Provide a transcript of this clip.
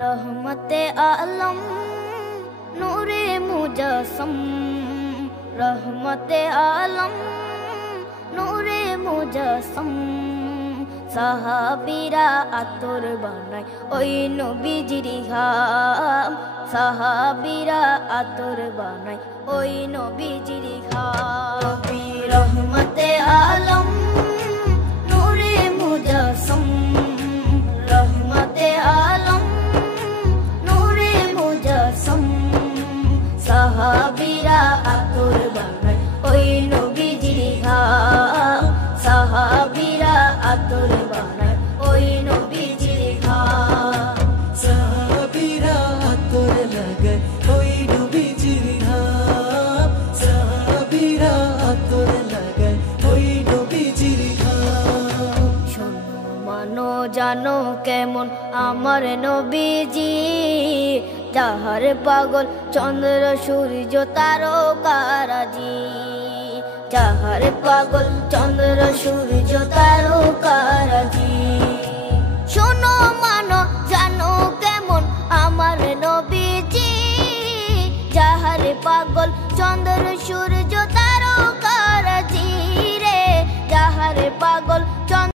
रहमते आलम नूरे मुजस्सम, रहमते आलम नूरे मुजस्सम। साहाबीरा आतोर बानाय ओई नबीजिर घाम, साहाबीरा आतोर बानाय ओई नबीजिर घाम। रहमते आलम नूरे मुजस्सम, रहमते आलम नूरे मुजस्सम। साहाबीरा आतोर बानाय ओई नबीजिर घाम, साहाबीरा आतोर बानाय ओई नबीजिर घाम। साहाबीरा आतोर लागाय ओई नबीजिर घाम, साहाबीरा आतोर लागाय ओई नबीजिर घाम। শোনো মানো জানো কেমন আমার নবীজি, যাহার পাগল চন্দ্র সূর্য তারকারাজি, যাহার পাগল চন্দ্র সূর্য তারকারাজি। শোনো মানো জানো কেমন আমার নবীজি, যাহার পাগল চন্দ্র সূর্য তারকারাজি রে, যাহার পাগল